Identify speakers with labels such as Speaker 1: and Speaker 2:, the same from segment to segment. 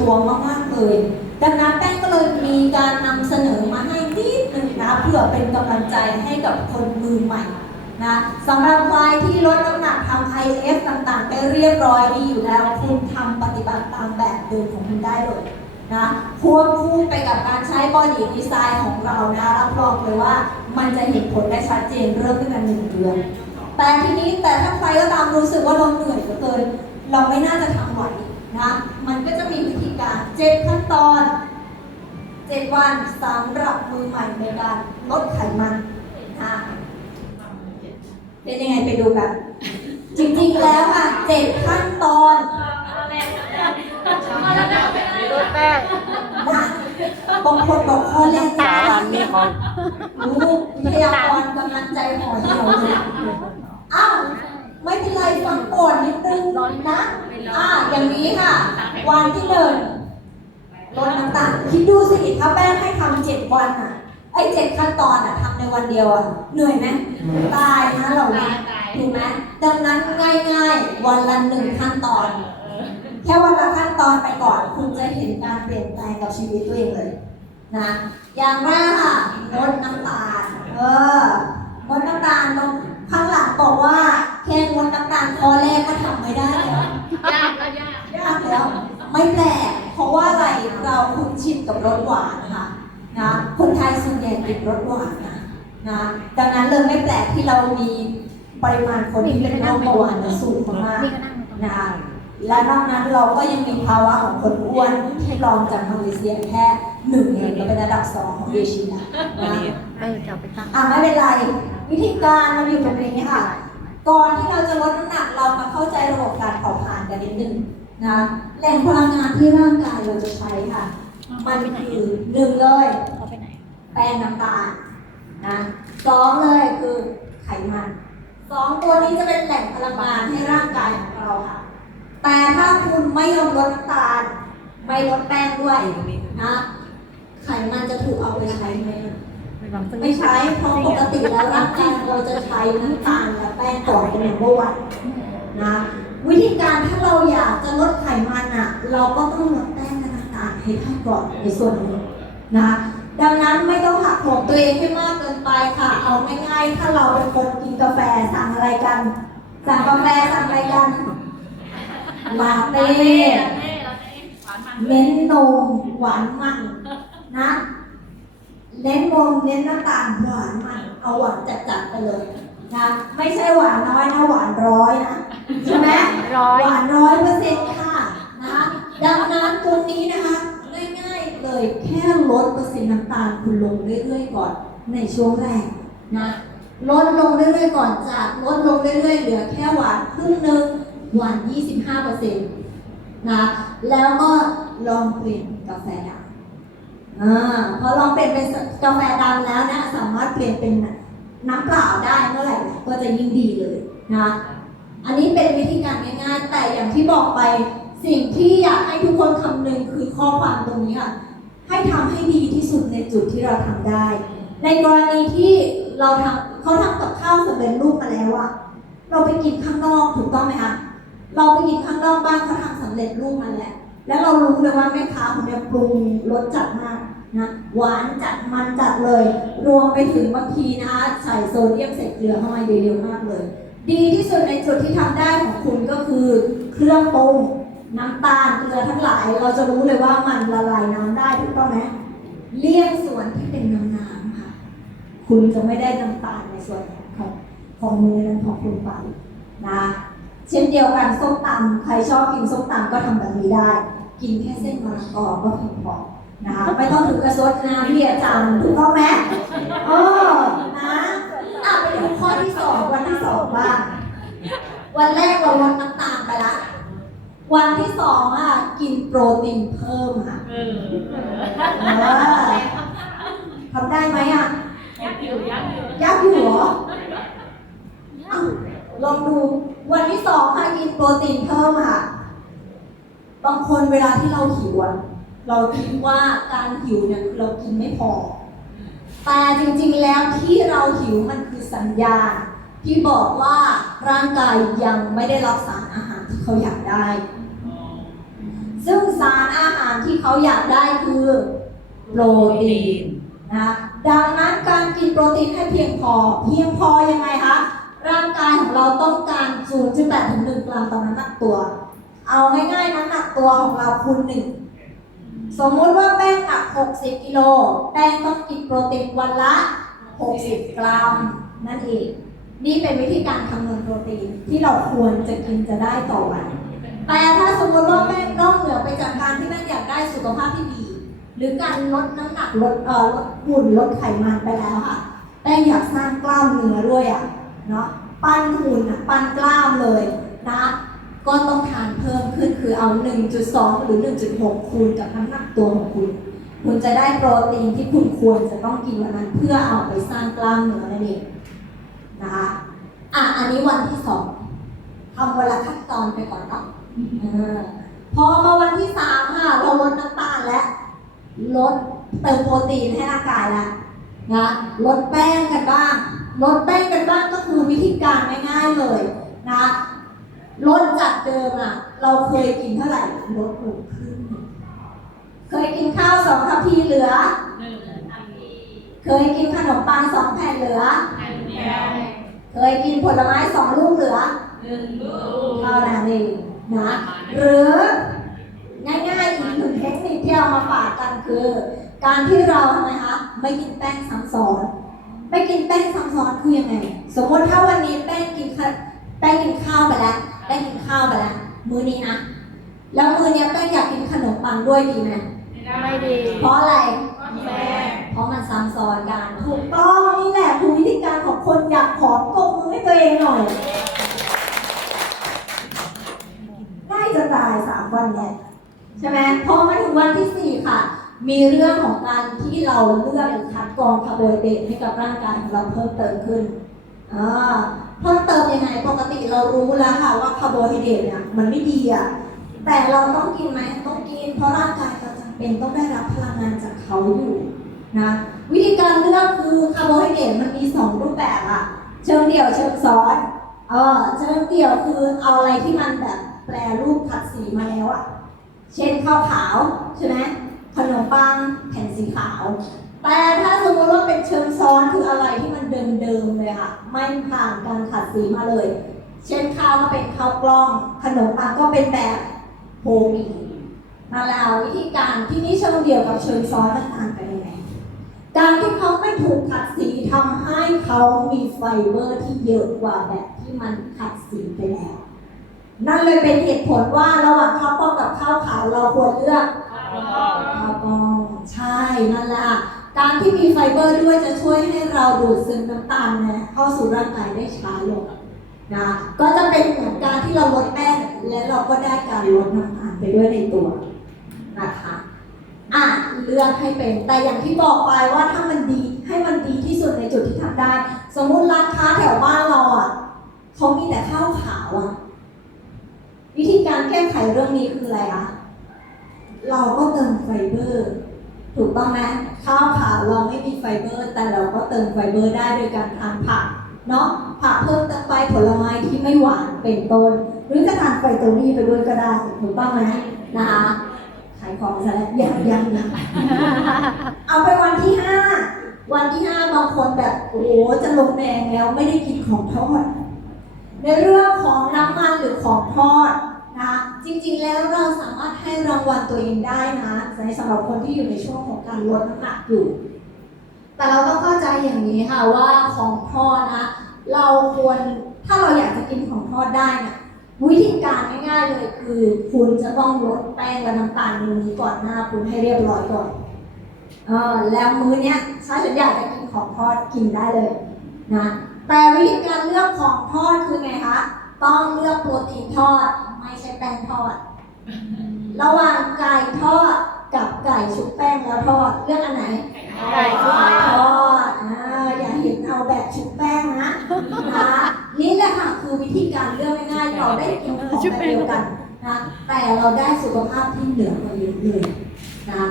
Speaker 1: ตัวมากๆเลย ดังนั้นแป้งก็เลยมีการนำเสนอมาให้นิดหนึ่งนะเพื่อเป็นกำลังใจให้กับคนมือใหม่นะสำหรับใครที่ลดน้ำหนักทำ IF ต่างๆ ไปเรียบร้อยดีอยู่แล้ว คุณทำปฏิบัติตามแบบเดิมของคุณได้เลยนะควบคู่ไปกับการใช้บอดี้ดีไซน์ของเรานะรับรองเลยว่ามันจะเห็นผลได้ชัดเจนเริ่มตั้งแต่หนึ่งเดือน แต่ทีนี้แต่ถ้าใครก็ตามรู้สึกว่าเราเหนื่อยเหลือเกิน เราไม่น่าจะทำไหว นะ มันก็จะมีวิธีการเจ็ดขั้นตอนเจ็ดวันสำหรับมือใหม่ในการลดไขมันนะเป็นยังไงไปดูกัน จริงๆแล้วค่ะเจ็ดขั้นตอนบางคนบอกข้อแรก
Speaker 2: ตาตอนนี้ของ
Speaker 1: รู้พยากรกำลังใจห่อเหี่ยวเลยอ้าว เป็นไรฟังก่อนนิดนึงนะ อ่า อย่างนี้ค่ะ วันที่หนึ่งลดน้ำตาลคิดดูสิถ้าแป้งให้ทำเจ็ดวันอะ ไอ้เจ็ดขั้นตอนอะทำในวันเดียวอะ เหนื่อยไหมตายนะเราเนี่ยถูกไหมดังนั้นง่ายๆ วันละหนึ่งขั้นตอน แค่วันละขั้นตอนไปก่อน คุณจะเห็นการเปลี่ยนแปลงกับชีวิตตัวเองเลยนะ อย่างแรกค่ะงดน้ำตาล เอองดน้ำตาลตรง ข้างหลังบอกว่าแค่งดน้ำตาลข้อแรกก็ทำไม่ได้แล้ว
Speaker 3: ยากก็ยาก
Speaker 1: ยากแล้วไม่แปลกเพราะว่าอะไรเราคุ้นชินกับรสหวานค่ะนะคนไทยส่วนใหญ่ติดรสหวานนะนะดังนั้นเลยไม่แปลกที่เรามีปริมาณคนที่เป็นโรคเบาหวานสูงมาก
Speaker 3: นี่ก็นั่งตรง
Speaker 1: ๆ
Speaker 3: นี้
Speaker 1: นะคะและนอกนั้นเราก็ยังมีภาวะของคนอ้วนที่รองจากมาเลเซียแค่หนึ่งเองก็เป็นระดับสองของเอเชียนะ
Speaker 3: เออจะเอาไปตั้ง
Speaker 1: อะไม่เป็นไร วิธีการมันอยู่ตรงนี้ค่ะ ก่อนที่เราจะลดน้ำหนักเรามาเข้าใจระบบการเผาผลาญกันนิดนึงนะแหล่งพลังงานที่ร่างกายเราจะใช้ค่ะ มันคือหนึ่งเลยแป้งน้ำตาลนะสองเลยคือไขมันสองตัวนี้จะเป็นแหล่งพลังงานให้ร่างกายของเราค่ะ แต่ถ้าคุณไม่ยอมลดน้ำตาล ไม่ลดแป้งด้วยนะไขมันจะถูกเอาไปใช้ไหม ไม่ใช้เพราะปกติแล้วร่างกายเราจะใช้น้ำตาลและแป้งก่อนเป็นอย่างเมื่อวันนะวิธีการถ้าเราอยากจะลดไขมันอะ เราก็ต้องลดแป้งและน้ำตาลให้ได้ก่อนในส่วนนี้นะดังนั้นไม่ต้องหักโหมตัวเองให้มากเกินไปค่ะ เอาง่ายๆถ้าเราเป็นคนกินกาแฟสั่งอะไรกัน สั่งกาแฟสั่งอะไรกันลาเต้เน้นนมหวานมันนะ เน้นนมเน้นน้ำตาลหวานมันเอาหวานจัดๆไปเลยนะไม่ใช่หวานน้อยนะหวานร้อยนะใช่ไหม
Speaker 3: ร้อย
Speaker 1: หวานร้อยเปอร์เซ็นต์ค่ะนะคะดังนั้นตรงนี้นะคะง่ายๆเลยแค่ลดเปอร์เซ็นต์น้ำตาลคุณลงเรื่อยๆก่อนในช่วงแรกนะลดลงเรื่อยๆก่อนจากลดลงเรื่อยๆเหลือแค่หวานครึ่งหนึ่งหวาน 25เปอร์เซ็นต์นะแล้วก็ลองเปลี่ยนกาแฟดำ อ่าพอลองเปลี่ยนเป็นกาแฟดำแล้วนะ สามารถเปลี่ยนเป็นน้ำเปล่าได้เมื่อไหร่ก็จะยิ่งดีเลยนะ อันนี้เป็นวิธีการง่ายๆ แต่อย่างที่บอกไปสิ่งที่อยากให้ทุกคนคำนึงคือข้อความตรงนี้ค่ะ ให้ทำให้ดีที่สุดในจุดที่เราทำได้ ในกรณีที่เราทำเขาทำกับข้าวสำเร็จรูปมาแล้วอะเราไปกินข้างนอกถูกต้องไหมคะเราไปกินข้างนอกบ้านเขาทำสำเร็จรูปมาแล้ว แล้วเรารู้เลยว่าแม่ค้าคนนี้ปรุงรสจัดมากนะหวานจัดมันจัดเลย รวมไปถึงบางทีนะคะใส่โซเดียมใส่เกลือเข้ามาเยอะๆมากเลย ดีที่สุดในจุดที่ทำได้ของคุณก็คือเครื่องปรุงน้ำตาลเกลือทั้งหลาย เราจะรู้เลยว่ามันละลายน้ำได้ถูกต้องไหมเลี่ยงส่วนที่เป็นน้ำน้ำค่ะ คุณจะไม่ได้น้ำตาลในส่วนของของมือนั้นของคุณไปนะ เช่นเดียวกันส้มตำใครชอบกินส้มตำก็ทำแบบนี้ได้ กินแค่เส้นมะละกอก็เพียงพอนะคะไม่ต้องถึงกระซดน้ำที่อาจารย์ถูกต้องไหมเออนะอะไปดูข้อที่สองวันที่สองบ้างวันแรกเราลดน้ำตาลไปละวันที่สองอะกินโปรตีนเพิ่มค่ะเออทำได้ไหมอะ
Speaker 3: ยากอยู่ยากอยู่
Speaker 1: ยากอยู่เหรออ้าว ลองดูวันที่สองค่ะกินโปรตีนเพิ่มค่ะ บางคนเวลาที่เราหิวเราคิดว่าการหิวเนี่ยคือเรากินไม่พอ แต่จริงๆแล้วที่เราหิวมันคือสัญญาณที่บอกว่าร่างกายยังไม่ได้รับสารอาหารที่เขาอยากได้ ซึ่งสารอาหารที่เขาอยากได้คือโปรตีนนะดังนั้นการกินโปรตีนให้เพียงพอ เพียงพอยังไงคะ ร่างกายของเราต้องการ 0.8ถึง1กรัมต่อน้ำหนักตัว เอาง่ายๆน้ำหนักตัวของเราคูณหนึ่งสมมุติว่าแป้งหนัก 60 กิโล แป้งต้องกินโปรตีนวันละ 60 กรัม นั่นเอง นี่เป็นวิธีการคำนวณโปรตีนที่เราควรจะกินจะได้ต่อวัน แต่ถ้าสมมติว่าแม่นอกเหนือไปจากการที่แม่อยากได้สุขภาพที่ดี หรือการลดน้ำหนักลดเอ่อลดหุ่นลดไขมันไปแล้วค่ะ แป้งอยากสร้างกล้ามเนื้อด้วยอะ เนาะปั้นหุ่นะปั้นกล้ามเลยนะก็ต้องทานเพิ่มขึ้นคือเอา 1.2 หรือ 1.6 คูณกับน้ำหนักตัวของคุณ คุณจะได้โปรตีนที่คุณควรจะต้องกินวันนั้น เพื่อเอาไปสร้างกล้ามเนื้อนั่นเองนะคะอะอันนี้วันที่สองทำวันละขั้นตอนไปก่อนเนาะพอมาวันที่สามค่ะเราลดน้ำตาลและลดเติมโปรตีนให้ร่างกายแล้วนะลดแป้งกันบ้างลดแป้งกันบ้างก็คือวิธีการง่ายๆเลยนะลดจากเดิมอะเราเคยกินเท่าไหร่ลดลงครึ่งหนึ่งเคยกินข้าวสองทัพพีเหลือ
Speaker 3: หนึ่งนาที
Speaker 1: เคยกินขนมปังสองแผ่นเหลือ
Speaker 3: แผ่นเดียว
Speaker 1: เคยกินผลไม้สองลูกเหลือ
Speaker 3: หนึ่งลูก
Speaker 1: เท่านั้นเองนะหรือง่ายๆอีกหนึ่งเทคนิคที่เอามาฝากกันคือ การที่เราทำไมคะไม่กินแป้งซ้ำซ้อน ไม่กินแป้งซ้ำซ้อนคือยังไง สมมติถ้าวันนี้แป้งกินข้าแป้งกินข้าวไปแล้วแป้งกินข้าวไปแล้วมื้อนี้นะ แล้วมื้อเนี้ยแป้งอยากกินขนมปังด้วยดีไหม
Speaker 3: ไม่ดี
Speaker 1: เพราะอะไร
Speaker 3: แป้ง
Speaker 1: เพราะมันซ้ำซ้อนกันถูกต้องนี่แหละคือวิธีการของคนอยากขอกบมือให้ตัวเองหน่อยได้จะตายสามวันเนี่ยใช่ไหมพอมาถึงวันที่สี่ค่ะ มีเรื่องของการที่เราเลือกคัดกรองคาร์โบไฮเดรตให้กับร่างกายของเราเพิ่มเติมขึ้นอ่าเพิ่มเติมยังไงปกติเรารู้แล้วค่ะว่าคาร์โบไฮเดรตเนี่ยมันไม่ดีอะแต่เราต้องกินไหมต้องกิน เพราะร่างกายเราจำเป็นต้องได้รับพลังงานจากเขาอยู่นะวิธีการเลือกคือคาร์โบไฮเดรตมันมีสองรูปแบบอะเชิงเดี่ยวเชิงซ้อนเออเชิงเดี่ยวคือเอาอะไรที่มันแบบแปรรูปขัดสีมาแล้วอะเช่นข้าวขาวใช่ไหม ขนมปังแผ่นสีขาว แต่ถ้าสมมติว่าเป็นเชิงซ้อนคืออะไรที่มันเดิมๆเลยค่ะ ไม่ผ่านการขัดสีมาเลย เช่นข้าวก็เป็นข้าวกล้อง ขนมปังก็เป็นแบบโฮมีมาแล้ววิธีการที่นี่เชิงเดียวกับเชิงซ้อนมันต่างกันยังไงการที่เขาไม่ถูกขัดสีทำให้เขามีไฟเบอร์ที่เยอะกว่าแบบที่มันขัดสีไปแล้ว นั่นเลยเป็นเหตุผลว่าระหว่างข้าวกล้องกับข้าวขาวเราควรเลือก ข้าวกล้องใช่นั่นแหละ การที่มีไฟเบอร์ด้วยจะช่วยให้เราดูดซึมน้ำตาลนะเข้าสู่ร่างกายได้ช้าลงนะก็จะเป็นเหมือนการที่เราลดแป้งและเราก็ได้การลดน้ำตาลไปด้วยในตัวนะคะอะเลือกให้เป็นแต่อย่างที่บอกไปว่าถ้ามันดีให้มันดีที่สุดในจุดที่ทำได้ สมมุติร้านค้าแถวบ้านเราอะเขามีแต่ข้าวขาวอะวิธีการแก้ไขเรื่องนี้คืออะไรอะ เราก็เติมไฟเบอร์ ถูกต้องไหมข้าวขาวเราไม่มีไฟเบอร์ แต่เราก็เติมไฟเบอร์ได้โดยการทานผักเนาะผักเพิ่มเติมไปผลไม้ที่ไม่หวานเป็นต้น หรือจะทานไฟโตรี่ไปด้วยก็ได้ถูกต้องไหมนะคะขายของซะแล้วยังยังนะเอาไปวันที่ห้าวันที่ห้าบางคนแบบโอ้โหจะลงแดงแล้วไม่ได้กินของทอดในเรื่องของน้ำมันหรือของทอด นะจริงๆแล้วเราสามารถให้รางวัลตัวเองได้นะในสำหรับคนที่อยู่ในช่วงของการลดน้ำหนักอยู่ แต่เราต้องเข้าใจอย่างนี้ค่ะว่าของทอดนะ เราควรถ้าเราอยากจะกินของทอดได้นะวิธีการง่ายๆเลยคือ คุณจะต้องลดแป้งและน้ำตาลในมื้อก่อนหน้าคุณให้เรียบร้อยก่อนเออแล้วมื้อเนี้ยถ้าฉันอยากจะกินของทอดกินได้เลยนะแต่วิธีการเลือกของทอดคือไงคะ ต้องเลือกโปรตีนทอด ไม่ใช่แป้งทอด ระหว่างไก่ทอดกับไก่ชุบแป้งแล้วทอดเลือกอันไหน
Speaker 3: ไก่ทอด
Speaker 1: ทอดอ่าอย่าเห็นเอาแบบชุบแป้งนะนะนี่แหละค่ะคือวิธีการเลือกง่ายๆเราได้กินของแบบเดียวกันนะแต่เราได้สุขภาพที่เหนือกว่าเยอะเลยนะ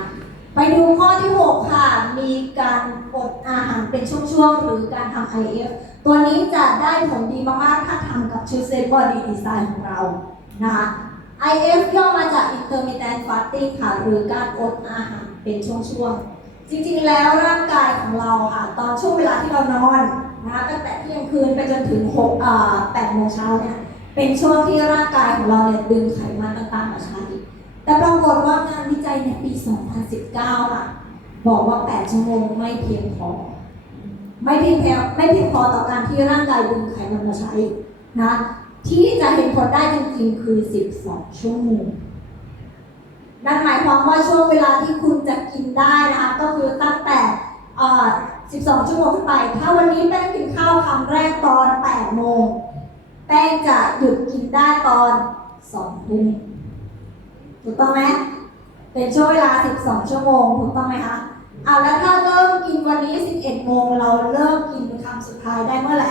Speaker 1: ไปดูข้อที่ 6 ค่ะ มีการอดอาหารเป็นช่วงๆ หรือการทำ IF ตัวนี้จะได้ผลดีมากๆ ถ้าทำกับชุดเซตบอดี้ดีไซน์ของเรานะคะ IF ย่อมาจาก intermittent fasting ค่ะ หรือการอดอาหารเป็นช่วงๆ จริงๆ แล้วร่างกายของเราค่ะ ตอนช่วงเวลาที่เรานอนนะคะตั้งแต่เที่ยงคืนไปจนถึง6อ่า8โมงเช้าเนี่ย เป็นช่วงที่ร่างกายของเราเนี่ยดึงไขมันต่างๆมาใช้ แต่ปรากฏว่างานวิจัยในปี 2019 ค่ะ บอกว่า 8 ชั่วโมงไม่เพียงพอ ไม่เพียงพอไม่เพียงพอต่อการที่ร่างกายดึงไขมันมาใช้นะที่จะเห็นผลได้จริงๆคือ 12 ชั่วโมงนั่นหมายความว่าช่วงเวลาที่คุณจะกินได้นะคะก็คือตั้งแต่ 12 ชั่วโมงขึ้นไป ถ้าวันนี้แป้งกินข้าวคำแรกตอน 8 โมง แป้งจะหยุดกินได้ตอน 2 ทุ่มถูกต้องไหมเป็นช่วงเวลา 12 ชั่วโมงถูกต้องไหมคะ อาแล้วถ้าเริ่มกินวันนี้ 11 โมงเราเริ่มกินคำสุดท้ายได้เมื่อไหร่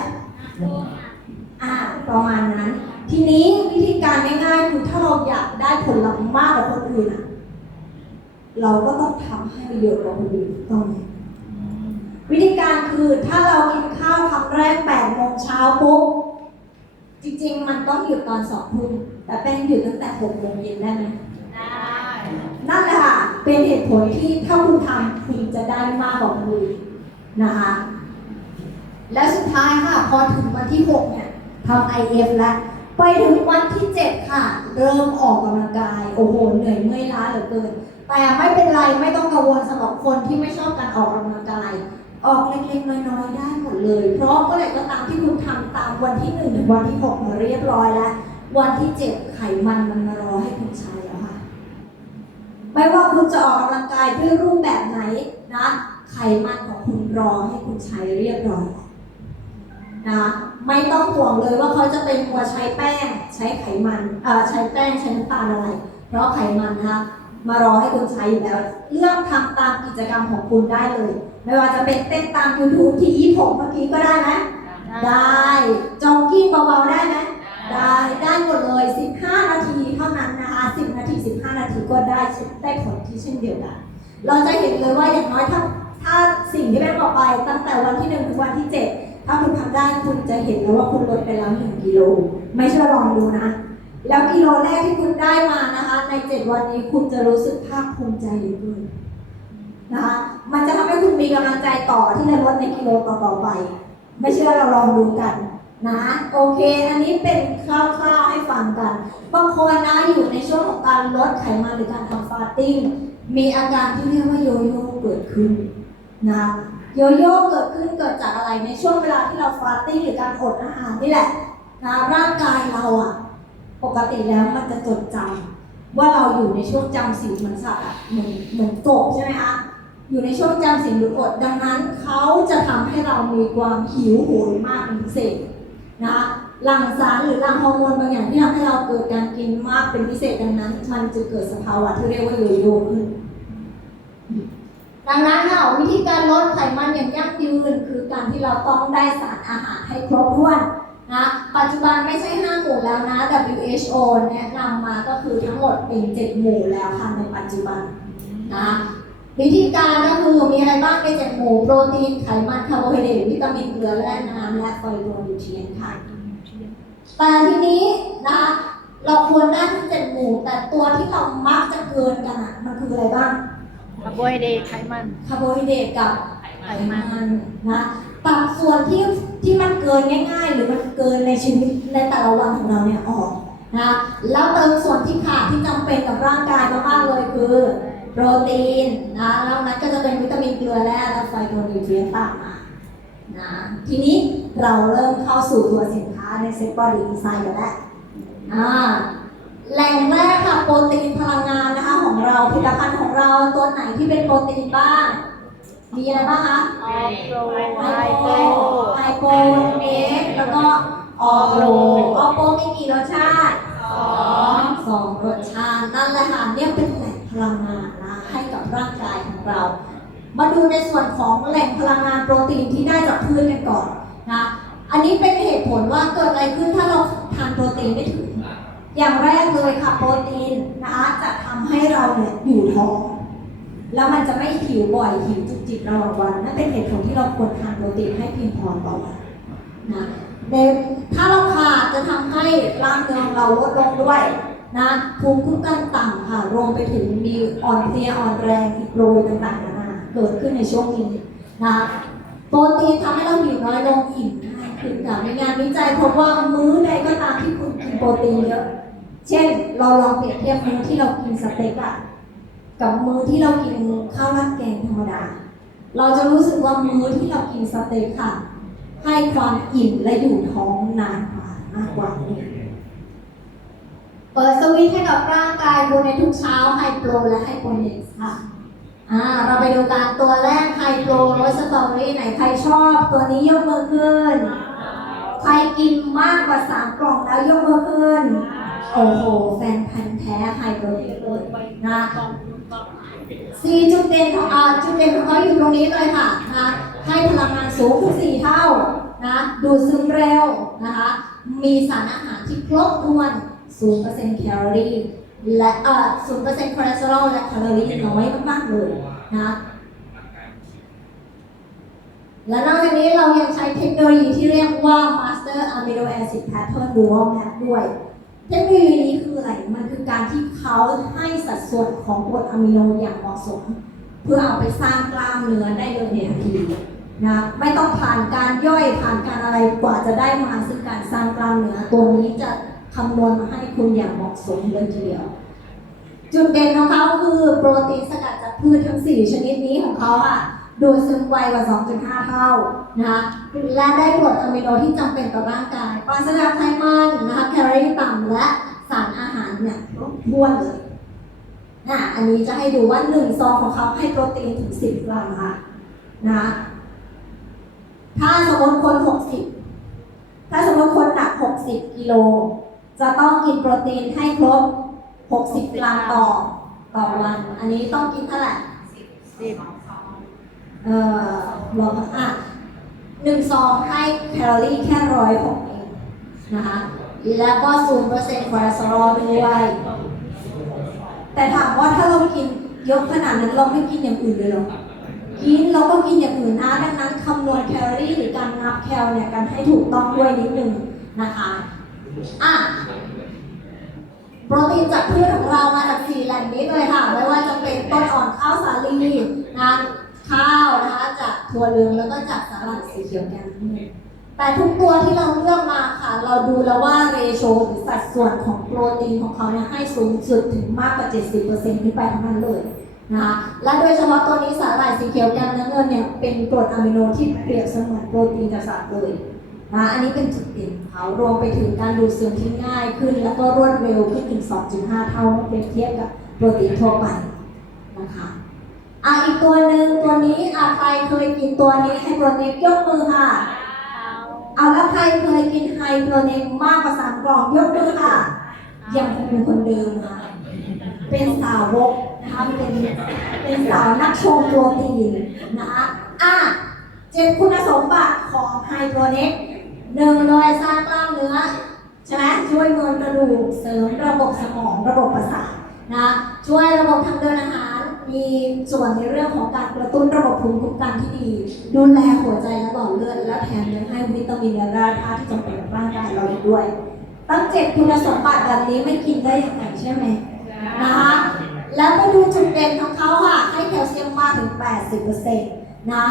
Speaker 1: อ่าประมาณนั้น ทีนี้วิธีการง่ายๆคือถ้าเราอยากได้ผลลัพธ์มากกว่าคนอื่นอะเราก็ต้องทำให้เยอะกว่าคนอื่นถูกต้องไหมวิธีการคือถ้าเรากินข้าวคำแรก8โมงเช้าปุ๊บจริงๆ มันต้องหยุดตอนสองทุ่มแต่แป้งหยุดตั้งแต่6โมงเย็นได้ไหม
Speaker 3: ได้
Speaker 1: นั่นแหละค่ะ เป็นเหตุผลที่ถ้าคุณทำคุณจะได้มากกว่าคนอื่นะคะ และสุดท้ายค่ะ พอถึงวันที่ 6 เนี่ยทำ IF แล้วไปถึงวันที่ 7 ค่ะ เริ่มออกกำลังกาย โอ้โห เหนื่อยเมื่อยล้าเหลือเกิน แต่ไม่เป็นไรไม่ต้องกังวลสำหรับคนที่ไม่ชอบการออกกำลังกาย ออกเล็กๆน้อยๆได้หมดเลย เพราะเมื่อไหร่ก็ตามที่คุณทำตามวันที่1ถึงวันที่6มาเรียบร้อยแล้ว วันที่ 7 ไขมันมันมารอให้คุณใช้ ไม่ว่าคุณจะออกกำลังกายด้วยรูปแบบไหนนะไขมันของคุณรอให้คุณใช้เรียบร้อยแล้วนะไม่ต้องห่วงเลยว่าเขาจะเป็นตัวใช้แป้ง ใช้ไขมันเอ่อใช้แป้งใช้น้ำตาลอะไร เพราะไขมันนะคะมารอให้คุณใช้อยู่แล้วเรื่องทำตามกิจกรรมของคุณได้เลย ไม่ว่าจะเป็นเต้นตาม YouTube ที่ยี่ผมเมื่อกี้ก็ได้ไหมได้ จองกิ้งเบาๆได้ไหม ได้ได้หมดเลย 15 นาทีเท่านั้นนะคะ 10 นาที 15 นาทีก็ได้ได้ผลที่ เช่นเดียวกัน เราจะเห็นเลยว่าอย่างน้อยถ้าถ้าสิ่งที่แม่บอกไปตั้งแต่วันที่1ถึงวันที่7ถ้าคุณทำได้คุณจะเห็นแล้วว่าคุณลดไปแล้ว1กิโล ไม่เชื่อลองดูนะ แล้วกิโลแรกที่คุณได้มานะคะ ใน7วันนี้คุณจะรู้สึกภาคภูมิใจเหลือเกินนะคะมันจะทำให้คุณมีกำลังใจต่อที่จะลดในกิโลต่อๆไป ไม่เชื่อเราลองดูกัน นะโอเคอันนี้เป็นคร่าวๆให้ฟังกันบางคนนะอยู่ในช่วงของการลดไขมันหรือการทำฟาสติ้งมีอาการที่เรียกว่าโยโย่เกิดขึ้นนะโยโย่เกิดขึ้นเกิดจากอะไรในช่วงเวลาที่เราฟาสติ้งหรือการอดอาหารนี่แหละนะร่างกายเราอะปกติแล้วมันจะจดจำว่าเราอยู่ในช่วงจำสิ่งเหมือนสัตว์เหมือนเหมือนกบใช่ไหมคะอยู่ในช่วงจำสิ่งหรืออดดังนั้นเขาจะทำให้เรามีความหิวโหยมากเป็นพิเศษ นะหลั่งสารหรือหลั่งฮอร์โมนบางอย่างที่ทำให้เราเกิดการกินมากเป็นพิเศษดังนั้น มันจะเกิดสภาวะที่เรียกว่าโยโย่ขึ้นดังนั้นค่ะวิธีการลดไขมันอย่างยั่งยืนคือการที่เราต้องได้สารอาหารให้ครบถ้วนนะปัจจุบันไม่ใช่5หมู่แล้วนะ WHO แนะนำมาก็คือทั้งหมดเป็น 7 หมู่แล้วค่ะในปัจจุบันนะ วิธีการก็คือมีอะไรบ้างใน7หมู่โปรตีนไขมันคาร์โบไฮเดรตวิตามินเกลือแร่น้ำและไฟโตรนิวเทรียนต์ค่ะแต่ทีนี้นะคะเราควรได้ทั้งเจ็ดหมู่แต่ตัวที่เรามักจะเกินกันอะมันคืออะไรบ้าง
Speaker 3: คาร์โบไฮเดรตไขมัน
Speaker 1: คาร์โบไฮเดรตกับ
Speaker 3: ไขมัน
Speaker 1: นะตัดส่วนที่ที่มันเกินง่าย ๆ หรือมันเกินในชีวิตในแต่ละวันของเราเนี่ยออกนะแล้วเติมส่วนที่ขาดที่จำเป็นกับร่างกายมากๆเลยคือ โปรตีนนะแล้วนั้นก็จะเป็นวิตามินเกลือแร่และไฟโตนิวเทรียนต์ตามมานะทีนี้เราเริ่มเข้าสู่ตัวสินค้าในเซ็ตบอดี้ดีไซน์กันแล้วแหล่งแรกค่ะโปรตีนพลังงานนะคะของเราผลิตภัณฑ์ของเราตัวไหนที่เป็นโปรตีนบ้าง มีอะไรบ้างคะ
Speaker 3: ออโปร
Speaker 1: ไฮโปไอโปเอ็กแล้วก็ออโปออโปมีกี่รสชาติ
Speaker 3: สอง
Speaker 1: สองรสชาตินั่นแหละค่ะเนี่ยเป็นแหล่งพลังงาน ร่างกายของเรา มาดูในส่วนของแหล่งพลังงานโปรตีนที่ได้จากพืชกันก่อนนะอันนี้เป็นเหตุผลว่าเกิดอะไรขึ้นถ้าเราทานโปรตีนไม่ถึง อย่างแรกเลยค่ะโปรตีนนะคะจะทำให้เราเนี่ยอยู่ท้อง แล้วมันจะไม่หิวบ่อยหิวจุกจิกระหว่างวันนั่นเป็นเหตุผลที่เราควรทานโปรตีนให้เพียงพอต่อวันนะถ้าเราขาดจะทำให้ร่างเนืองเราลดลงด้วย นะภูมิคุ้มกันต่ำค่ะ รวมไปถึงมีอ่อนเพลียอ่อนแรงโรยต่างๆนานาเกิดขึ้นในช่วงนี้นะโปรตีนทำให้เราหิวน้อยลงอิ่มง่ายขึ้นค่ะในงานวิจัยพบว่ามื้อใดก็ตามที่คุณกินโปรตีนเยอะ เช่น เราลองเปรียบเทียบมื้อที่เรากินสเต็กอะกับมื้อที่เรากินข้าวราดแกงธรรมดา เราจะรู้สึกว่ามื้อที่เรากินสเต็กค่ะ ให้ความอิ่มและอยู่ท้องนานกว่ามากกว่านี้ เปิดสวิตช์ให้กับร่างกายดูในทุกเช้าไฮโปรและไฮโปเน็กค่ะอ่าเราไปดูการตัวแรกไฮโปรรสสตรอเบอรี่ไหนใครชอบตัวนี้ยกมือขึ้น ใครกินมากกว่าสามกล่องแล้วยกมือขึ้น โอ้โห แฟนพันธ์แท้ไฮโปรเน็กซ์เลยนะสี่จุดเด่นของอ่าจุดเด่นของเขาอยู่ตรงนี้เลยค่ะนะให้พลังงานสูงถึงสี่เท่านะดูดซึมเร็วนะคะมีสารอาหารที่ครบถ้วน ศูนย์เปอร์เซ็นต์แคลอรี่และเอ่อศูนย์เปอร์เซ็นต์คอเลสเตอรอลและแคลอรี่น้อยมากๆเลยนะและนอกจากนี้เรายังใช้เทคโนโลยีที่เรียกว่า Master Amino Acid Pattern Dual Map ด้วย เทคโนโลยีนี้คืออะไร มันคือการที่เขาให้สัดส่วนของกรดอะมิโนอย่างเหมาะสม เพื่อเอาไปสร้างกล้ามเนื้อได้เลยในทันทีนะไม่ต้องผ่านการย่อยผ่านการอะไรกว่าจะได้มาซึ่งการสร้างกล้ามเนื้อตัวนี้จะำนวณมาให้คุณอย่างเหมาะสมเลยทีเดียว จุดเด่นของเขาคือโปรตีนสกัดจากพืชทั้ง 4 ชนิดนี้ของเขาอะดูดซึมไวกว่า 2.5 เท่านะคะและได้กรดอะมิโนที่จำเป็นต่อร่างกายปราศจากไขมันนะคะแคลอรี่ต่ำและสารอาหารเนี่ยครบถ้วนเลยนะอันนี้จะให้ดูว่า1ซองของเขาให้โปรตีนถึง 10 กรัมค่ะนะถ้าสมมติคน 60 ถ้าสมมติคนหนัก 60 กิโล จะต้องกินโปรตีนให้ครบ 60 กรัมต่อต่อวัน อันนี้ต้องกินเท่าไหร่
Speaker 3: สิบ
Speaker 1: เอ่อลองอะหนึ่งซองให้แคลอรี่แค่ร้อยของเองนะคะแล้วก็ศูนย์เปอร์เซ็นต์คอเลสเตอรอลด้วย แต่ถามว่าถ้าเรากินเยอะขนาดนั้นเราไม่กินอย่างอื่นเลยเหรอกินเราก็กินอย่างอื่นนะดังนั้นคำนวณแคลอรี่หรือการนับแคลเนี่ยกันให้ถูกต้องด้วยนิดนึงนะคะ อะโปรตีนจากพืชของเรามาจากสี่แหล่งนี้เลยค่ะ ไม่ว่าจะเป็นต้นอ่อนข้าวสาลีนะข้าวนะคะจากถั่วเหลืองแล้วก็จากสาหร่ายสีเขียวแกมนี่แต่ทุกตัวที่เราเลือกมาค่ะ เราดูแล้วว่าเรโชหรือสัดส่วนของโปรตีนของเขาเนี่ยให้สูงสุดถึงมากกว่า 70%ขึ้นไปทั้งนั้นเลยนะคะและโดยเฉพาะตัวนี้สาหร่ายสีเขียวแกมเนื้อเงินเนี่ยเป็นกรดอะมิโนที่เปรียบเสมือนโปรตีนจากสัตว์เลย นะอันนี้เป็นจุดเด่นของเขารวมไปถึงการดูดซึมที่ง่ายขึ้น แล้วก็รวดเร็วขึ้นถึง 2.5 เท่าเมื่อเปรียบเทียบกับโปรตีนทั่วไปนะคะอะอีกตัวหนึ่งตัวนี้อะใครเคยกินตัวนี้ไฮโปรเนกยกมือค่ะเอาแล้วใครเคยกินไฮโปรเนกมากกว่าสามกล่องยกมือค่ะ ยังคงเป็นคนเดิมค่ะเป็นสาวกนะคะเป็นเป็นสาวนักชงโปรตีนนะคะอะเจ็ดคุณสมบัติของไฮโดรเน็ก หนึ่งเลยสร้างกล้ามเนื้อใช่ไหมช่วยเมินกระดูกเสริมระบบสมองระบบประสาทนะช่วยระบบทางเดินอาหาร มีส่วนในเรื่องของการกระตุ้นระบบภูมิคุ้มกันที่ดี ดูแลหัวใจและหลอดเลือดและแถมยังให้วิตามินและแร่ธาตุที่จำเป็นกับร่างกายเราอีกด้วย ตั้งเจ็ดคุณสมบัติแบบนี้ไม่กินได้อยังไงใช่ไหมนะคะแล้วไปดูจุดเด่นของเขาค่ะ ให้แคลเซียมมากถึง 80%นะ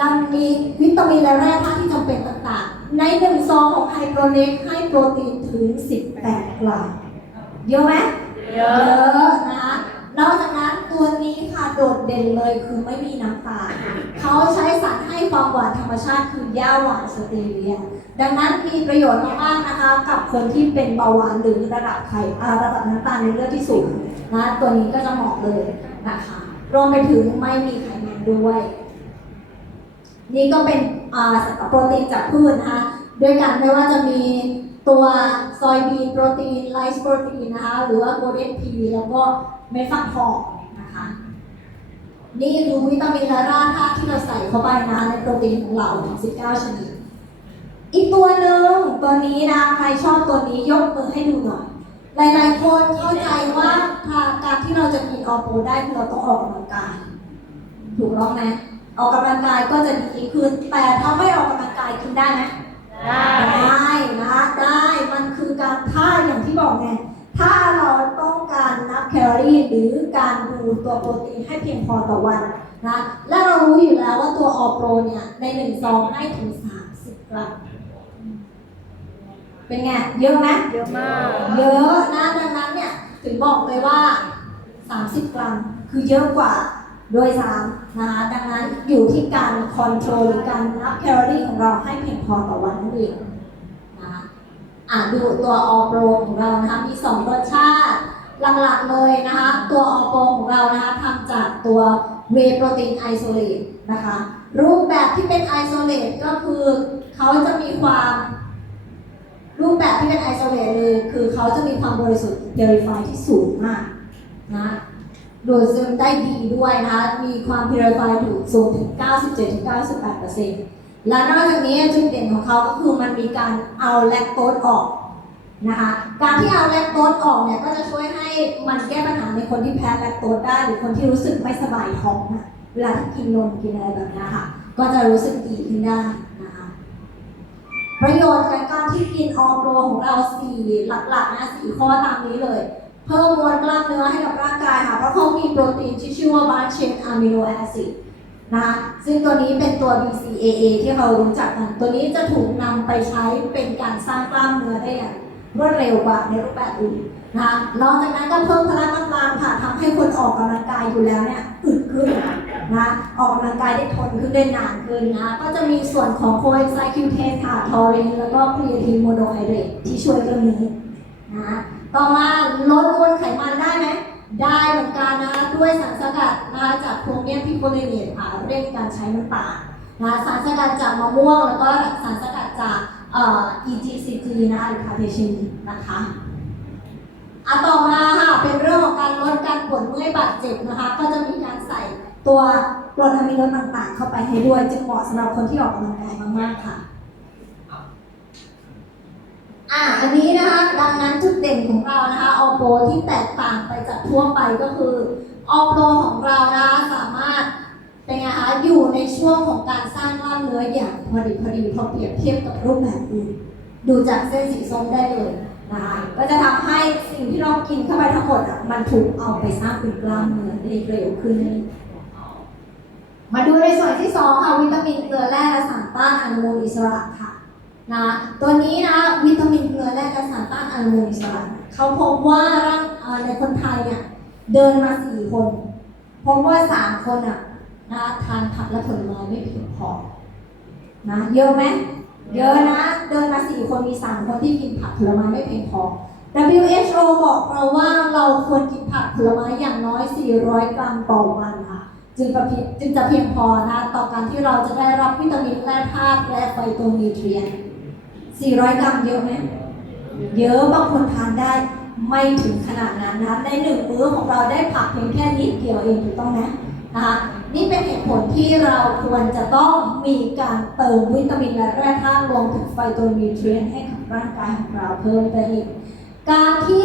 Speaker 1: ยังมีวิตามินและแร่ธาตุที่จำเป็นต่างๆ ในหนึ่งซองของไฮโปรเนกให้โปรตีนถึง 18 กรัม เยอะไหม
Speaker 3: เยอะ
Speaker 1: นะคะนอกจากนั้นตัวนี้ค่ะโดดเด่นเลยคือไม่มีน้ำตาลเขาใช้สารให้ความหวานธรรมชาติคือย่าหวานสเตเวีย ดังนั้นมีประโยชน์มากๆนะคะ กับคนที่เป็นเบาหวานหรือระดับไข่ระดับน้ำตาลในเลือดที่สูงนะตัวนี้ก็จะเหมาะเลยนะคะรวมไปถึงไม่มีไขมันด้วย นี่ก็เป็นโปรตีนจากพืชนะคะ ด้วยกันไม่ว่าจะมีตัวซอยบีนโปรตีนไลซ์โปรตีนนะคะ หรือว่าโกลเด้นพีแล้วก็เม็ดฟักทองนะคะ นี่คือวิตามินและแร่ธาตุที่เราใส่เข้าไปนะในโปรตีนของเราถึง19 ชนิด อีกตัวหนึ่งตัวนี้นะใครชอบตัวนี้ยกมือให้ดูหน่อยหลายๆคนเข้าใจว่าการที่เราจะกินออโปได้คือเราต้องออกกำลังกายถูกต้องไหม ออกกำลังกายก็จะดีขึ้น แต่ถ้าไม่ออกกำลังกายกินได้ไหม
Speaker 3: ได้
Speaker 1: ได้นะได้มันคือการถ้าอย่างที่บอกไงถ้าเราการนับแคลอรี่หรือการดูตัวโปรตีนให้เพียงพอต่อวันนะและเรารู้อยู่แล้วว่าตัวออโปรเนี่ยในหนึ่งซองให้ถึง 30 กรัมเป็นไง เยอะไหม
Speaker 3: เยอะมาก
Speaker 1: เยอะนะดังนั้นเนี่ยถึงบอกเลยว่า 30 กรัมคือเยอะกว่า โดยซ้ำนะคะดังนั้นอยู่ที่การคอนโทรลการนับแคลอรี่ของเราให้เพียงพอต่อวันนั่นเองนะคะอะดูตัวออโปรของเรานะคะมี2รสชาติหลักๆเลยนะคะตัวออโปรของเรานะคะทำจากตัวเวโปรตีนไอโซเลตนะคะรูปแบบที่เป็นไอโซเลตก็คือเขาจะมีความรูปแบบที่เป็นไอโซเลตเลย คือเขาจะมีความบริสุทธิ์ purify ที่สูงมากนะ ดูดซึมได้ดีด้วยนะคะมีความ purify ถูกสูงถึง 97-98%และนอกจากนี้จุดเด่นของเขาก็คือมันมีการเอาแลคโตสออกนะคะการที่เอาแลคโตสออกเนี่ยก็จะช่วยให้มันแก้ปัญหาในคนที่แพ้แลคโตสได้ หรือคนที่รู้สึกไม่สบายท้องนะเวลาที่กินนมกินอะไรแบบนี้ค่ะ ก็จะรู้สึกดีขึ้นได้นะคะประโยชน์จากการที่กินออโปรของเราสี่หลักๆนะสี่ข้อตามนี้เลย เพิ่มมวลกล้ามเนื้อให้กับร่างกายค่ะ เพราะเขามีโปรตีนที่ชื่อว่า branch chain amino acid นะคะซึ่งตัวนี้เป็นตัว BCAA ที่เรารู้จักกัน ตัวนี้จะถูกนำไปใช้เป็นการสร้างกล้ามเนื้อได้อย่างรวดเร็วกว่าในรูปแบบอื่นนะคะนอกจากนั้นก็เพิ่มพละกำลังค่ะทำให้คนออกกำลังกายอยู่แล้วเนี่ยอึดขึ้นนะออกกำลังกายได้ทนขึ้นได้นานขึ้นนะก็จะมีส่วนของโคเอนไซม์ Q10 ค่ะทอรีนแล้วก็ครีเอทีนโมโนไฮเดรตที่ช่วยเรื่องนี้นะ ต่อมาลดมวลไขมันได้ไหมได้เหมือนกันนะด้วยสารสกัดนะคะจากโครเมียมพิโคลิเนตค่ะเร่งการใช้น้ำตาลนะสารสกัดจากมะม่วงแล้วก็สารสกัดจากเอ่อ EGCG นะคะหรือคาเทชินนะคะอะต่อมาค่ะเป็นเรื่องของการลดการปวดเมื่อยบาดเจ็บนะคะ ก็จะมีการใส่ตัวกรดอะมิโนต่างๆ เข้าไปให้ด้วยจึงเหมาะสำหรับคนที่ออกกำลังกายมากๆค่ะ อะอันนี้นะคะดังนั้นจุดเด่นของเรานะคะออโปที่แตกต่างไปจากทั่วไปก็คือออโปของเรานะคะสามารถเป็นไงคะอยู่ในช่วงของการสร้างกล้ามเนื้ออย่างพอดีพอดีพอเปรียบเทียบกับรูปแบบอื่นดูจากเส้นสีส้มได้เลยนะคะก็จะทำให้สิ่งที่เรากินเข้าไปทั้งหมดอะมันถูกเอาไปสร้างเป็นกล้ามเนื้อได้เร็วขึ้นนั่นเองมาดูในส่วนที่สองค่ะวิตามินเกลือแร่และสารต้านอนุมูลอิสระค่ะ นะตัวนี้นะวิตามินเกลือและกระสารต้านอนุมูลอิสระเขาพบว่าร่างในคนไทยเนี่ยเดินมาสี่คนพบว่าสามคนอะนะทานผักและผลไม้ไม่เพียงพอนะเยอะไหมเยอะนะ เดินมาสี่คนมีสามคนที่กินผักผลไม้ไม่เพียงพอ WHO บอกเราว่าเราควรกินผักผลไม้อย่างน้อย 400 กรัมต่อวันค่ะจึงจึงจะเพียงพอนะต่อการที่เราจะได้รับวิตามินแร่ธาตุและไฟโตนิวเทรียน 400 กรัมเยอะไหมเยอะบางคนทานได้ไม่ถึงขนาดนั้นนะในหนึ่งมื้อของเราได้ผักเพียงแค่นิดเดียวเองถูกต้องไหมนะคะนี่เป็นเหตุผลที่เราควรจะต้องมีการเติมวิตามินและแร่ธาตุรวมถึงไฟโตนิวเทรียนให้กับร่างกายของเราเพิ่มไปอีก การที่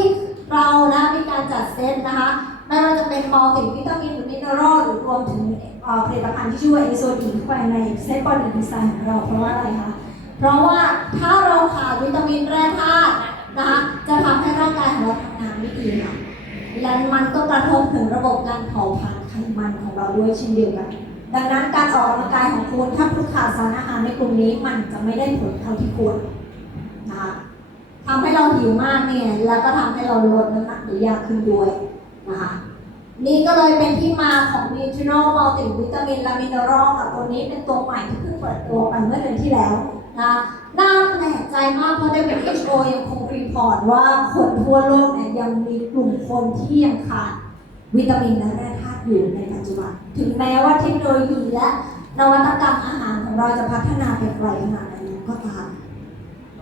Speaker 1: เรานะมีการจัดเซตนะคะไม่ว่าจะเป็นมัลติวิตามินหรือมินเนอรัลหรือรวมถึงผลิตภัณฑ์ที่ชื่อว่าเอโซดีเข้าไปในเซตบอนดีไซน์ของเราเพราะว่าอะไรคะ เพราะว่าถ้าเราขาดวิตามินแร่ธาตุนะคะจะทำให้ร่างกายของเราทำงานไม่ดีค่ะและมันก็กระทบถึงระบบการเผาผลาญไขมันของเราด้วยเช่นเดียวกัน ดังนั้นการออกกำลังกายของคุณถ้าคุณขาดสารอาหารในกลุ่มนี้มันจะไม่ได้ผลเท่าที่ควรนะคะทำให้เราหิวมากเนี่ยแล้วก็ทำให้เราลดน้ำหนักได้ยากขึ้นด้วยนะคะนี่ก็เลยเป็นที่มาของ Nutritional Multi Vitamin และ Mineral ค่ะตัวนี้เป็นตัวใหม่ที่เพิ่งเปิดตัวไปเมื่อเดือนที่แล้ว นะน่าแปลกใจมากเพราะ WHO ยังคงรีพอร์ตว่าคนทั่วโลกเนี่ยยังมีกลุ่มคนที่ยังขาดวิตามินและแร่ธาตุอยู่ในปัจจุบัน ถึงแม้ว่าเทคโนโลยีและนวัตกรรมอาหารของเราจะพัฒนาไปไกลขนาดไหนก็ตาม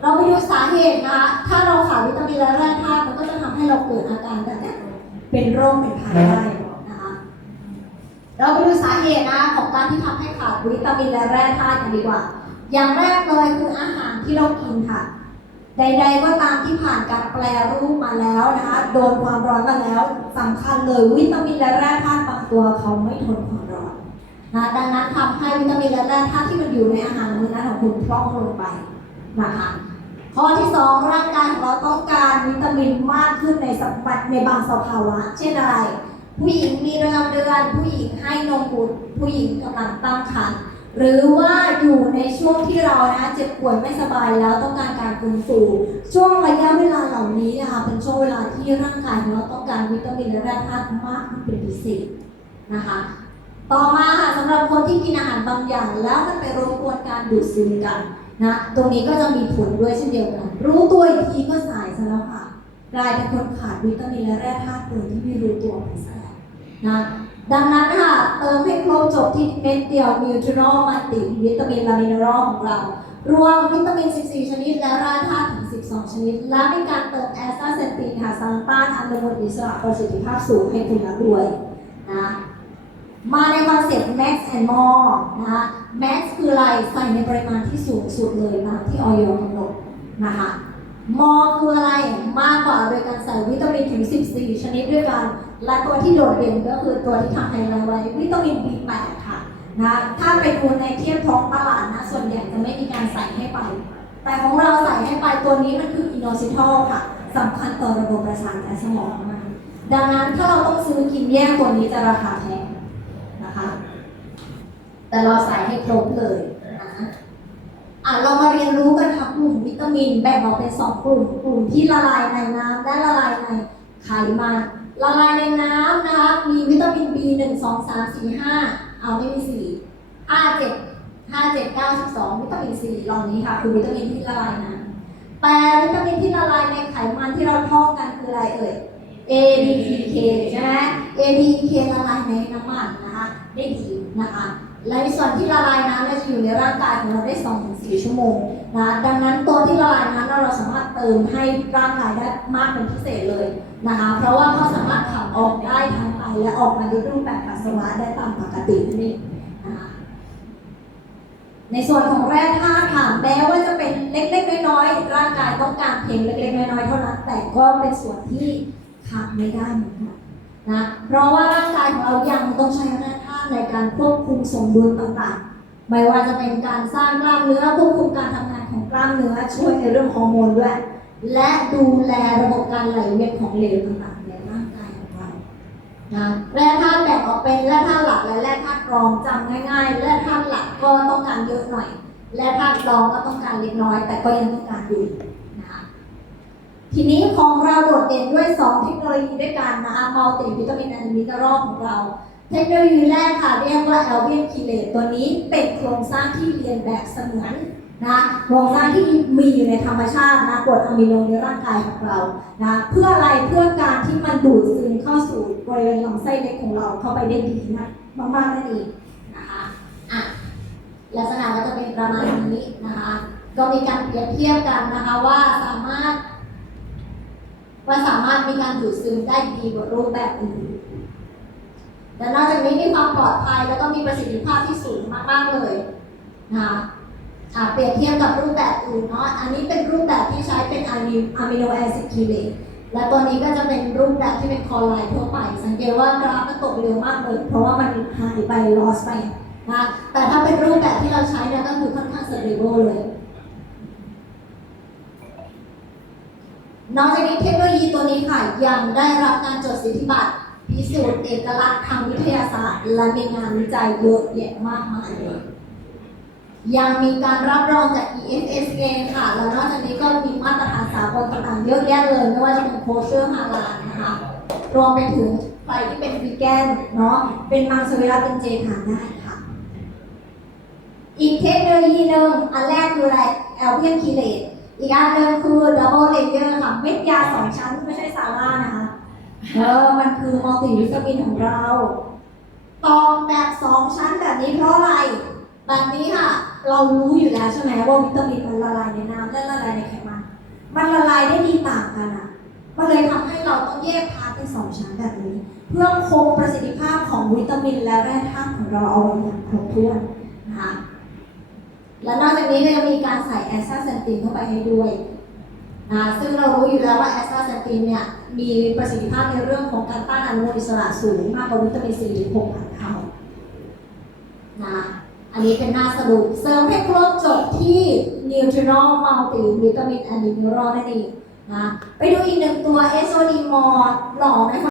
Speaker 1: เราไปดูสาเหตุนะคะถ้าเราขาดวิตามินและแร่ธาตุมันก็จะทำให้เราเกิดอาการแบบเนี้เป็นโรคเป็นภัยได้นะคะเราไปดูสาเหตุนะของการที่ทำให้ขาดวิตามินและแร่ธาตุกันดีกว่า อย่างแรกเลยคืออาหารที่เรากินค่ะ ใด ๆ ก็ตามที่ผ่านการแปลรูปมาแล้วนะคะ โดนความร้อนมาแล้วสำคัญเลยวิตามินและแร่ธาตุบางตัวเขาไม่ทนความร้อนนะดังนั้นทำให้วิตามินและแร่ธาตุที่มันอยู่ในอาหารมื้อนั้นของคุณพร่องลงไปนะคะข้อที่2ร่างกายของเราต้องการวิตามินมากขึ้นในสัมปัในบางสภาวะ เช่นอะไร ผู้หญิงมีประจำเดือน ผู้หญิงให้นมบุตรผู้หญิงกำลังตั้งครรภ์ หรือว่าอยู่ในช่วงที่เรานะเจ็บป่วยไม่สบายแล้วต้องการการฟื้นฟูช่วงระยะเวลาเหล่านี้นะคะเป็นช่วงเวลาที่ร่างกายของเราต้องการวิตามินและแร่ธาตุมากเป็นพิเศษนะคะ ต่อมาค่ะสำหรับคนที่กินอาหารบางอย่าง แล้วมันไปรบกวนการดูดซึมกันนะตรงนี้ก็จะมีผลด้วยเช่นเดียวกัน รู้ตัวอีกทีก็สายซะแล้วค่ะกลายเป็นคนขาดวิตามินและแร่ธาตุโดยที่ไม่รู้ตัวไปซะแล้วนะ ดังนั้นค่ะเติมให้ครบจบที่เม็ดเดียวนิวทริโนมัลติวิตามินและมินเนอรัลของเรา รวมวิตามิน 14 ชนิดและแร่ธาตุถึง 12 ชนิด และมีการเติมแอสตาเซนตินค่ะสารต้านอนุมูลอิสระประสิทธิภาพสูงให้คุณแล้วด้วยนะมาในคอนเซ็ปต์ max and more นะคะ max คืออะไรใส่ในปริมาณที่สูงสุดเลยตามที่ออยกำหนดนะคะ more คืออะไรมากกว่าโดยการใส่วิตามินถึง 14 ชนิดด้วยกัน และตัวที่โดดเด่นก็คือตัวที่ทำไฮไลท์ไว้วิตามิน B8 ค่ะนะถ้าไปดูในเทียบท้องตลาดนะ ส่วนใหญ่จะไม่มีการใส่ให้ไป แต่ของเราใส่ให้ไปตัวนี้มันคืออินโนซิทอลค่ะสำคัญต่อระบบประสาทและสมองมากดังนั้นถ้าเราต้องซื้อกินแยกตัวนี้จะราคาแพงนะคะ แต่เราใส่ให้ครบเลยนะอะเรามาเรียนรู้กันค่ะกลุ่มวิตามินแบ่งออกเป็นสองกลุ่ม กลุ่มที่ละลายในน้ำและละลายในไขมัน ละลายในน้ำนะคะ มีวิตามิน B 1 2 3 4 5 เอาไม่มี 4 5 7 5 7 9 12 วิตามิน C เหล่านี้ค่ะ คือวิตามินที่ละลายน้ำแต่วิตามินที่ละลายในไขมันที่เราท่องกันคืออะไรเอ่ย A D E K ใช่ไหม A D E K ละลายในน้ำมันนะคะ ได้ดีนะคะ และในส่วนที่ละลายน้ำจะอยู่ในร่างกายของเราได้ 2-4 ชั่วโมงนะดังนั้นตัวที่ละลายน้ำเราสามารถเติมให้ร่างกายได้มากเป็นพิเศษเลยนะคะเพราะว่าเขาสามารถขับออกได้ทางไตและออกมาในรูปแบบปัสสาวะได้ตามปกตินั่นเองนะคะในส่วนของแร่ธาตุค่ะแม้ว่าจะเป็นเล็กๆน้อยๆร่างกายต้องการเพียงเล็กๆน้อยๆเท่านั้นแต่ก็เป็นส่วนที่ขาดไม่ได้เหมือนกันนะเพราะว่าร่างกายของเรายังต้องใช้แร่ธา ในการควบคุมสมดุลต่างๆ ไม่ว่าจะเป็นการสร้างกล้ามเนื้อควบคุมการทำงานของกล้ามเนื้อช่วยในเรื่องฮอร์โมนด้วย และดูแลระบบการไหลเวียนของเหลวต่างๆในร่างกายของเรานะแร่ธาตุแบ่งออกเป็นแร่ธาตุหลักและแร่ธาตุรองจำง่ายๆแร่ธาตุหลักก็ต้องการเยอะหน่อย แร่ธาตุรองก็ต้องการเล็กน้อย แต่ก็ยังต้องการอยู่นะทีนี้ของเราโดดเด่นด้วย 2 เทคโนโลยีด้วยกันนะคะมัลติวิตามินแอนด์มิเนอรัลของเรา เทคโนโลยีแรกค่ะเรียกว่าแอลเบียนคิเลตตัวนี้เป็นโครงสร้างที่เรียนแบบเสมือนนะโครงสร้างที่มีอยู่ในธรรมชาตินะกรดอะมิโนในร่างกายของเรานะเพื่ออะไรเพื่อการที่มันดูดซึมเข้าสู่บริเวณลำไส้เล็กของเราเข้าไปได้ดีนะมากๆนั่นเองนะคะอะลักษณะก็จะเป็นประมาณนี้นะคะ ก็มีการเปรียบเทียบกันนะคะว่าสามารถ ว่าสามารถมีการดูดซึมได้ดีกว่ารูปแบบอื่น และนอกจากนี้มีความปลอดภัยแล้วก็มีประสิทธิภาพที่สูงมาก ๆ เลยนะคะเปรียบเทียบกับรูปแบบอื่นเนาะ อันนี้เป็นรูปแบบที่ใช้เป็นอะมิโนแอซิดคีเลตและตัวนี้ก็จะเป็นรูปแบบที่เป็นคอไลน์ทั่วไป สังเกตว่ากราฟมันตกเร็วมากเลย เพราะว่ามันหายไป loss ไปนะแต่ถ้าเป็นรูปแบบที่เราใช้เนี่ยก็คือค่อนข้าง stable เลย นอกจากนี้เทคโนโลยีตัวนี้ค่ะยังได้รับการจดสิทธิบัตร พิสูจน์เอกลักษณ์ทางวิทยาศาสตร์ และมีงานวิจัยเยอะแยะมากมายเลยยังมีการรับรองจาก EFSA ค่ะ แล้วนอกจากนี้ก็มีมาตรฐานสากลต่างๆเยอะแยะเลยไม่ว่าจะเป็นโคเชอร์ฮาลาลนะคะรวมไปถึงใครที่เป็นวีแกนเนาะเป็นมังสวิรัตเป็นเจทานได้ค่ะ อีกเทคโนโลยีหนึ่งอันแรกคืออะไรแอลเพียนคีเลตอีกอันหนึ่งคือดับเบิลเลเยอร์ค่ะเม็ดยาสองชั้นไม่ใช่ซาร่านะคะ เออมันคือมัลติวิตามินของเราตองแบบสองชั้นแบบนี้เพราะอะไร แบบนี้ค่ะ เรารู้อยู่แล้วใช่ไหมว่าวิตามินมันละลายในน้ำและละลายในไขมัน มันละลายได้ดีต่างกันอะมันเลยทำให้เราต้องแยกพาร์ทเป็นสองชั้นแบบนี้ เพื่อคงประสิทธิภาพของวิตามินและแร่ธาตุของเราเอาไว้อย่างครบถ้วนนะคะและนอกจากนี้ก็ยังมีการใส่แอสตาเซนตินเข้าไปให้ด้วย นะซึ่งเรารู้อยู่แล้วว่าแอสตาเซนตินเนี่ยมีประสิทธิภาพในเรื่องของการต้านอนุมูลอิสระสูงมากกว่าวิตามินซีถึง6,000เท่านะอันอันนี้เป็นหน้าสรุปเสริมให้ครบจบที่ Nutritional Multi Vitamin and Mineral นั่นเองนะไปดูอีกหนึ่งตัว SOD m o r หล่อไหมคะ